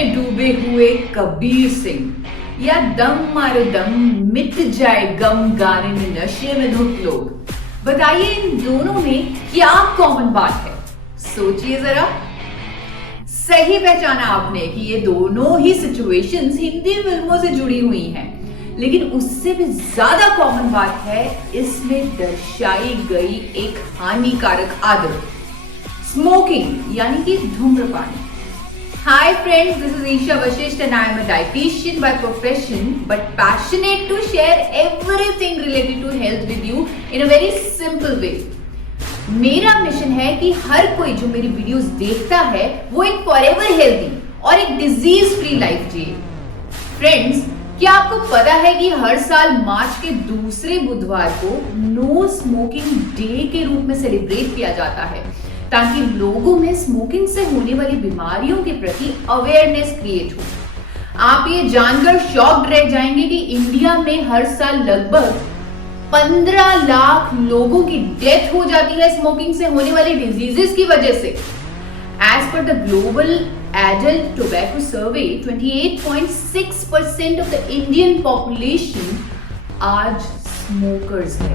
में डूबे हुए कबीर सिंह या दम मारो दम मिट जाए गम गाने में नशे में धुत लोग, बताइए इन दोनों में क्या कॉमन बात है? सोचिए जरा। सही पहचाना आपने कि ये दोनों ही सिचुएशंस हिंदी फिल्मों से जुड़ी हुई हैं, लेकिन उससे भी ज्यादा कॉमन बात है इसमें दर्शाई गई एक हानिकारक आदत, स्मोकिंग यानी कि धूम्रपान। Hi friends, this is Isha Vashisht and I am a dietitian by profession but passionate to share everything related to health with you in a very simple way. मेरा मिशन है कि हर कोई जो मेरी वीडियोस देखता है वो एक फॉरएवर हेल्दी और एक डिजीज फ्री लाइफ जिए। फ्रेंड्स, क्या आपको पता है कि हर साल मार्च के दूसरे बुधवार को नो स्मोकिंग डे के रूप में सेलिब्रेट किया जाता है, ताकि लोगों में स्मोकिंग से होने वाली बीमारियों के प्रति अवेयरनेस क्रिएट हो। आप ये जानकर शॉक्ड रह जाएंगे कि इंडिया में हर साल लगभग 15 लाख लोगों की डेथ हो जाती है स्मोकिंग से होने वाली डिजीजेस की वजह से। As per the global adult tobacco survey, 28.6% of the Indian population आज स्मोकर्स है।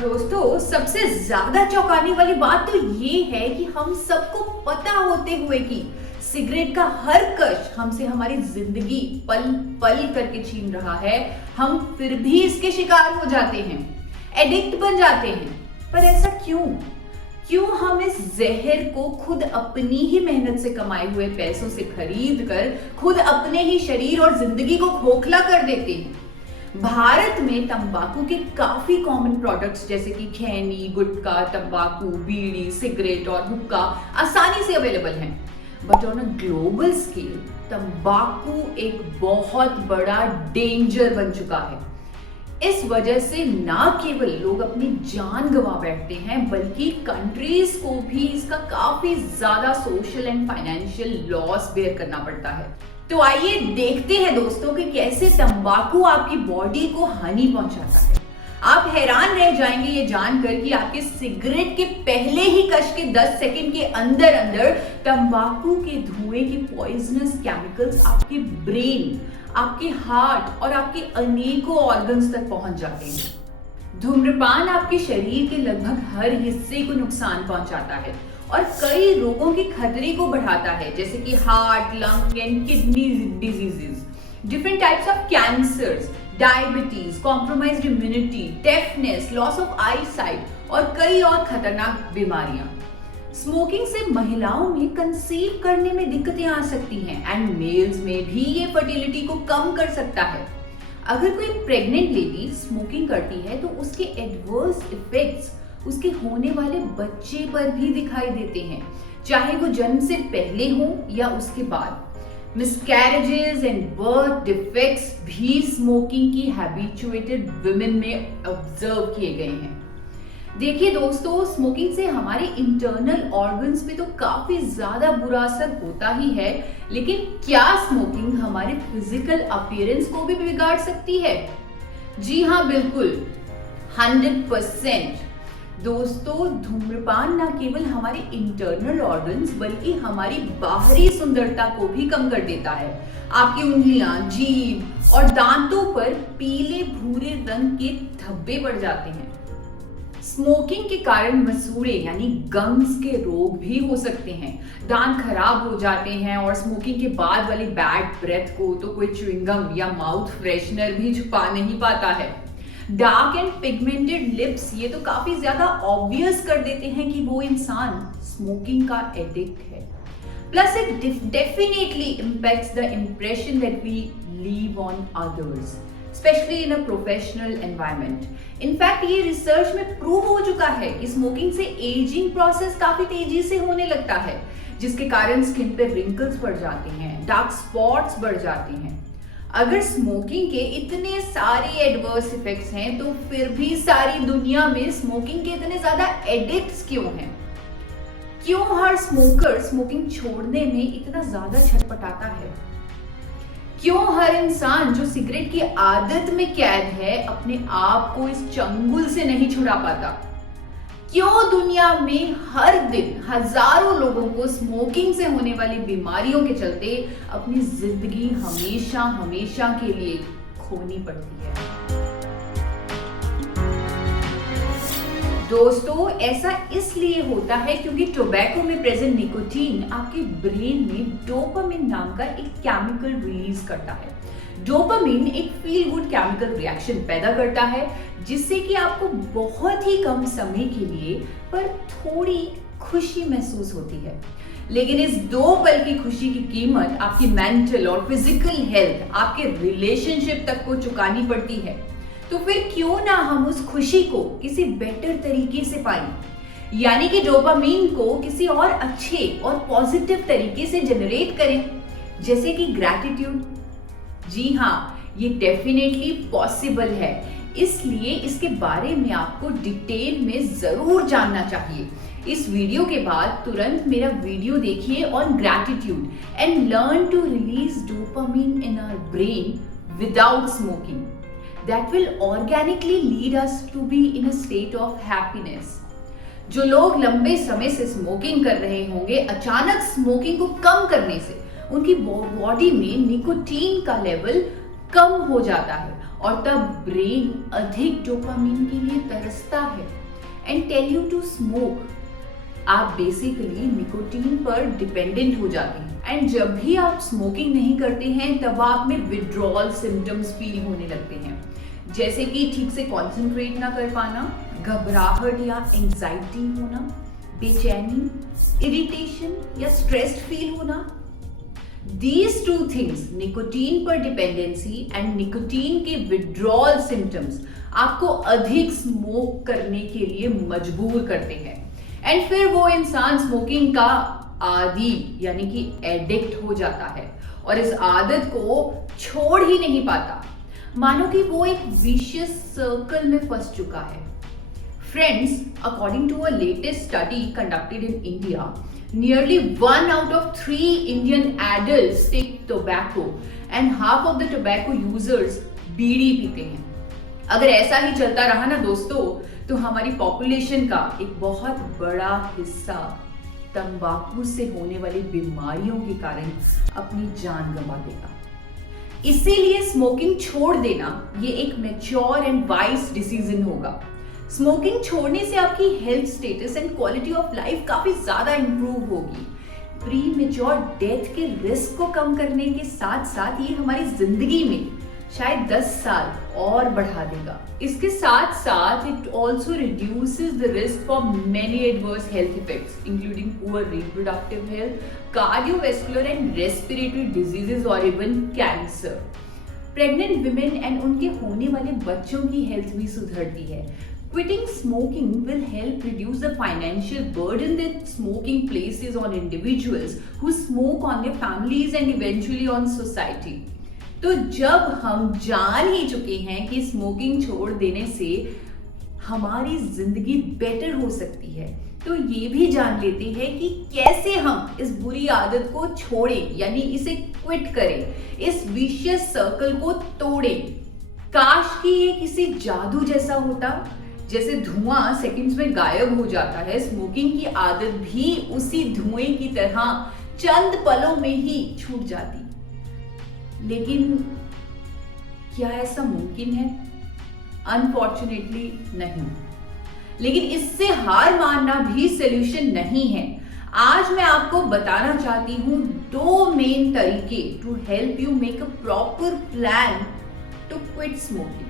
दोस्तों, सबसे ज्यादा चौंकाने वाली बात तो ये है कि हम सबको पता होते हुए कि सिगरेट का हर कश हमसे हमारी जिंदगी पल पल करके छीन रहा है, हम फिर भी इसके शिकार हो जाते हैं, एडिक्ट बन जाते हैं। पर ऐसा क्यों हम इस जहर को खुद अपनी ही मेहनत से कमाए हुए पैसों से खरीद कर खुद अपने ही शरीर और जिंदगी को खोखला कर देते हैं? भारत में तंबाकू के काफी कॉमन प्रोडक्ट्स जैसे कि खैनी, गुटखा, तंबाकू, बीड़ी, सिगरेट और हुक्का आसानी से अवेलेबल हैं। But on a global scale तंबाकू एक बहुत बड़ा डेंजर बन चुका है। इस वजह से ना केवल लोग अपनी जान गंवा बैठते हैं, बल्कि कंट्रीज को भी इसका काफी ज्यादा social and financial loss bear करना पड़ता है। तो आइए देखते हैं दोस्तों कि कैसे तंबाकू आपकी बॉडी को हानि पहुंचाता है। आप हैरान रह जाएंगे ये जानकर कि आपके सिगरेट के पहले ही कश के 10 सेकंड के अंदर अंदर तंबाकू के धुएं के पॉइजनस केमिकल्स आपके ब्रेन, आपके हार्ट और आपके अनेकों ऑर्गन्स तक पहुंच जाते हैं। धूम्रपान आपके शरीर के लगभग हर हिस्से को नुकसान पहुंचाता है और कई रोगों के खतरे को बढ़ाता है, जैसे कि heart, lung and kidney diseases, different types of cancers, diabetes, compromised immunity, deafness, loss of I site और कई और खतरनाक बीमारियां। स्मोकिंग से महिलाओं में कंसीव करने में दिक्कतें आ सकती हैं एंड मेल्स में भी ये फर्टिलिटी को कम कर सकता है। अगर कोई प्रेग्नेंट लेडी स्मोकिंग करती है तो उसके एडवर्स इफेक्ट्स उसके होने वाले बच्चे पर भी दिखाई देते हैं, चाहे वो जन्म से पहले हो या उसके बाद। मिसकैरेजेस एंड बर्थ डिफेक्ट्स भी स्मोकिंग की हैबिचुएटेड वुमेन में ऑब्जर्व किए गए हैं। देखिए दोस्तों, स्मोकिंग से हमारे इंटरनल ऑर्गन्स पे तो काफी ज्यादा बुरा असर होता ही है, लेकिन क्या स्मोकिंग हमारे फिजिकल अपीयरेंस को भी बिगाड़ सकती है? जी हाँ, बिल्कुल, 100%। दोस्तों, धूम्रपान न केवल हमारे इंटरनल ऑर्गन्स बल्कि हमारी बाहरी सुंदरता को भी कम कर देता है। आपकी उंगलियां, जीभ और दांतों पर पीले भूरे रंग के धब्बे पड़ जाते हैं। स्मोकिंग के कारण मसूड़े यानी गम्स के रोग भी हो सकते हैं, दांत खराब हो जाते हैं और स्मोकिंग के बाद वाली बैड ब्रेथ को तो कोई च्युइंगम या माउथ फ्रेशनर भी छुपा नहीं पाता है। डार्क एंड पिगमेंटेड लिप्स ये तो काफी ज्यादा ऑब्वियस कर देते हैं कि वो इंसान स्मोकिंग का एडिक्ट है। Plus it definitely impacts the impression that we leave on others, specially in a professional environment. In fact ये रिसर्च में प्रूव हो चुका है कि स्मोकिंग से एजिंग प्रोसेस काफी तेजी से होने लगता है, जिसके कारण स्किन पे रिंकल्स बढ़ जाते हैं, डार्क स्पॉट्स बढ़ जाते हैं। अगर स्मोकिंग के इतने सारे एडवर्स इफेक्ट्स हैं तो फिर भी सारी दुनिया में स्मोकिंग के इतने ज्यादा एडिक्ट्स क्यों हैं? क्यों हर स्मोकर स्मोकिंग छोड़ने में इतना ज्यादा छटपटाता है? क्यों हर इंसान जो सिगरेट की आदत में कैद है अपने आप को इस चंगुल से नहीं छुड़ा पाता? क्यों दुनिया में हर दिन हजारों लोगों को स्मोकिंग से होने वाली बीमारियों के चलते अपनी जिंदगी हमेशा हमेशा के लिए खोनी पड़ती है? दोस्तों, ऐसा इसलिए होता है क्योंकि टोबैको में प्रेजेंट निकोटीन आपके ब्रेन में डोपामिन नाम का एक केमिकल रिलीज करता है। डोपामिन एक फील गुड केमिकल रिएक्शन पैदा करता है जिससे कि आपको बहुत ही कम समय के लिए पर थोड़ी खुशी महसूस होती है। लेकिन इस 2 पल की खुशी की कीमत आपकी मेंटल और फिजिकल हेल्थ, आपके रिलेशनशिप तक को चुकानी पड़ती है। तो फिर क्यों ना हम उस खुशी को किसी बेटर तरीके से पाएं, यानी कि डोपामिन को किसी और अच्छे और पॉजिटिव तरीके से जनरेट करें, जैसे कि ग्रैटिट्यूड। जी हाँ, ये डेफिनेटली पॉसिबल है, इसलिए इसके बारे में आपको डिटेल में जरूर जानना चाहिए। इस वीडियो के बाद तुरंत मेरा वीडियो देखिए on gratitude and learn to release dopamine in our brain without smoking. That will organically lead us to be in a state of happiness. जो लोग लंबे समय से स्मोकिंग कर रहे होंगे, अचानक स्मोकिंग को कम करने से उनकी बॉडी में निकोटीन का लेवल कम हो जाता है और तब ब्रेन अधिक डोपामिन के लिए तरसता है and tell you to smoke. आप बेसिकली निकोटीन पर डिपेंडेंट हो जाते हैं एंड जब भी आप स्मोकिंग नहीं करते हैं तब आप में विड्रॉल सिम्टम्स फील होने लगते हैं, जैसे कि ठीक से कंसंट्रेट ना कर पाना, घबराहट या एंजाइटी होना, बेचैनी, इरिटेशन या स्ट्रेस्ड फील होना। These 2 things, निकोटीन पर डिपेंडेंसी एंड निकोटीन के विड्रॉल सिम्टम्स, आपको अधिक स्मोक करने के लिए मजबूर करते हैं एंड फिर वो इंसान स्मोकिंग का आदी यानी कि एडिक्ट हो जाता है और इस आदत को छोड़ ही नहीं पाता, मानो कि वो एक विशियस सर्कल में फंस चुका है। Friends, according to a latest study conducted in India, nearly 1 out of 3 Indian adults take tobacco and half of the tobacco users बीड़ी पीते हैं। अगर ऐसा ही चलता रहा ना दोस्तों, तो हमारी पॉपुलेशन का एक बहुत बड़ा हिस्सा तंबाकू से होने वाली बीमारियों के कारण अपनी जान गंवा देगा। इसीलिए स्मोकिंग छोड़ देना ये एक मैच्योर एंड वाइज डिसीजन होगा। स्मोकिंग छोड़ने से आपकी health status and quality of life काफी ज्यादा इंप्रूव होगी। प्री मेच्योर डेथ के रिस्क को कम करने के साथ साथ ये हमारी जिंदगी में शायद 10 साल और बढ़ा देगा। इसके साथ साथ it also reduces the risk for many adverse health effects including poor reproductive health, cardiovascular and respiratory diseases और even cancer. Pregnant women and उनके होने वाले बच्चों की हेल्थ भी सुधरती है। Quitting smoking will help reduce the financial burden that smoking places on individuals who smoke, on their families and eventually on society. तो जब हम जान ही चुके हैं कि स्मोकिंग छोड़ देने से हमारी जिंदगी बेटर हो सकती है, तो ये भी जान लेते हैं कि कैसे हम इस बुरी आदत को छोड़ें, यानी इसे क्विट करें, इस विशियस सर्कल को तोड़ें। काश कि ये किसी जादू जैसा होता, जैसे धुआं सेकंड्स में गायब हो जाता है, स्मोकिंग की आदत भी उसी धुएं की तरह चंद पलों में ही छूट जाती। लेकिन क्या ऐसा मुमकिन है? अनफॉर्चुनेटली नहीं। लेकिन इससे हार मानना भी सॉल्यूशन नहीं है। आज मैं आपको बताना चाहती हूं 2 मेन तरीके to help you make a proper plan to quit smoking.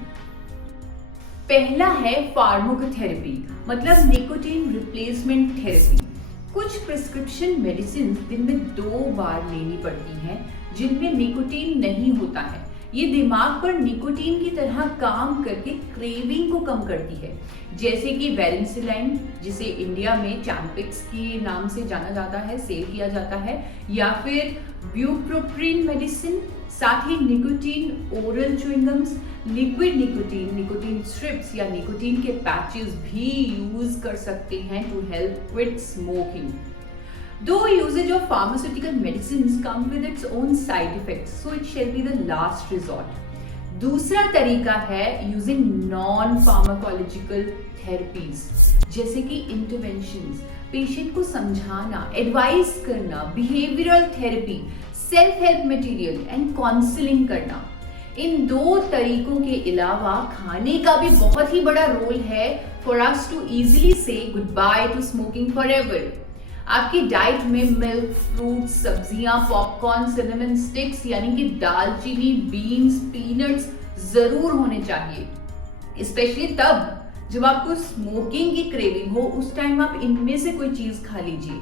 पहला है फार्माकोथेरेपी, मतलब निकोटीन रिप्लेसमेंट थेरेपी। कुछ प्रिस्क्रिप्शन मेडिसिन दिन में 2 बार लेनी पड़ती हैं जिनमें निकोटीन नहीं होता है। ये दिमाग पर निकोटीन की तरह काम करके क्रेविंग को कम करती है, जैसे कि वेलेंसिलाइन, जिसे इंडिया में चैम्पिक्स के नाम से जाना जाता है, सेल किया जाता है, या फिर ब्यूप्रोप्रिन मेडिसिन। साथ ही nicotine oral chewing gums, liquid nicotine, nicotine strips या निकोटीन के पैचेस भी यूज कर सकते हैं to help quit smoking. Though usage of pharmaceutical medicines come with its own side effects, so it shall be the last resort. दूसरा तरीका है using non pharmacological therapies, जैसे कि इंटरवेंशंस, पेशेंट को समझाना, एडवाइस करना, behavioural therapy, self help material and counselling करना। इन दो तरीकों के अलावा खाने का भी बहुत ही बड़ा रोल है फॉर अस टू इजीली से good by two smoking forever. आपकी डाइट में मिल्क, फ्रूट्स, सब्जियां, पॉपकॉर्न, सिनेमन स्टिक्स यानी कि दालचीनी, बीन्स, पीनट्स जरूर होने चाहिए। स्पेशली तब जब आपको स्मोकिंग की क्रेविंग हो, उस टाइम आप इनमें से कोई चीज खा लीजिए।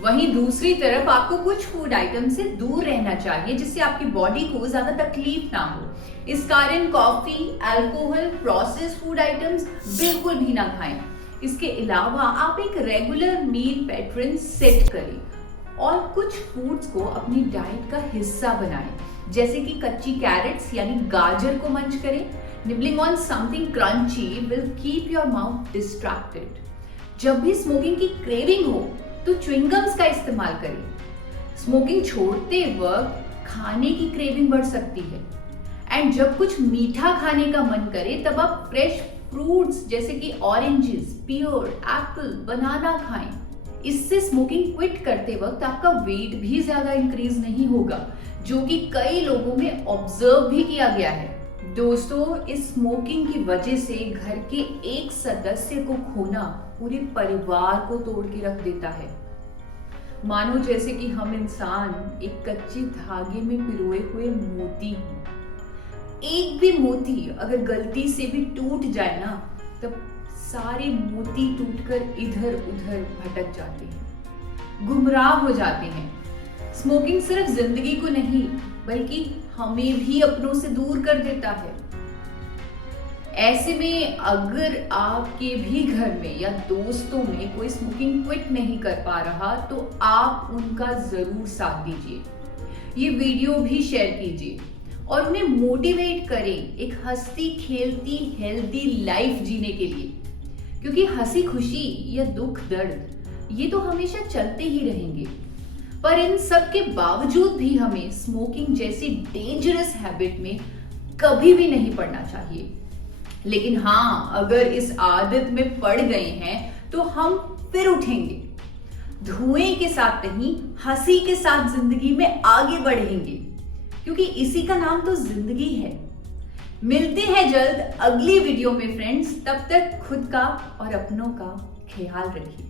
वहीं दूसरी तरफ आपको कुछ फूड आइटम से दूर रहना चाहिए जिससे आपकी बॉडी को ज्यादा तकलीफ ना हो। इस कारण coffee, alcohol, processed food items बिल्कुल भी ना खाएं। इसके अलावा आप एक रेगुलर मील पैटर्न सेट करें और कुछ फूड्स को अपनी डाइट का हिस्सा बनाएं, जैसे कि कच्ची कैरेट्स यानी गाजर को मंच करें। Nibbling on something crunchy will keep your mouth distracted. जब भी स्मोकिंग की क्रेविंग हो तो च्युइंगम्स का इस्तेमाल करें। स्मोकिंग छोड़ते वक्त खाने की क्रेविंग बढ़ सकती है एंड जब कुछ मीठा खाने का मन करे तब आप फ्रेश फ्रूट्स जैसे कि ऑरेंजेस, पियर, एप्पल, बनाना खाएं। इससे स्मोकिंग क्विट करते वक्त आपका वेट भी ज्यादा इंक्रीज नहीं होगा, जो कि कई लोगों में ऑब्जर्व भी किया गया है। दोस्तों, इस स्मोकिंग की वजह से घर के एक सदस्य को खोना पूरे परिवार को तोड़ के रख देता है। मानो जैसे कि हम इंसान एक कच्चे धागे में पिरोए हुए मोती हों। एक भी मोती अगर गलती से भी टूट जाए ना, तब सारे मोती टूटकर इधर उधर भटक जाते हैं, गुमराह हो जाते हैं। स्मोकिंग सिर्फ जिंदगी को नहीं बल्कि हमें भी अपनों से दूर कर देता है। ऐसे में अगर आपके भी घर में या दोस्तों में कोई स्मोकिंग क्विट नहीं कर पा रहा तो आप उनका जरूर साथ दीजिए, ये वीडियो भी शेयर कीजिए और उन्हें मोटिवेट करें एक हंसती खेलती हेल्दी लाइफ जीने के लिए, क्योंकि हंसी खुशी या दुख दर्द ये तो हमेशा चलते ही रहेंगे। पर इन सब के बावजूद भी हमें स्मोकिंग जैसी डेंजरस हैबिट में कभी भी नहीं पड़ना चाहिए। लेकिन हाँ, अगर इस आदत में पड़ गए हैं तो हम फिर उठेंगे, धुएं के साथ नहीं हंसी के साथ जिंदगी में आगे बढ़ेंगे, क्योंकि इसी का नाम तो जिंदगी है। मिलते हैं जल्द अगली वीडियो में फ्रेंड्स, तब तक खुद का और अपनों का ख्याल रखिए।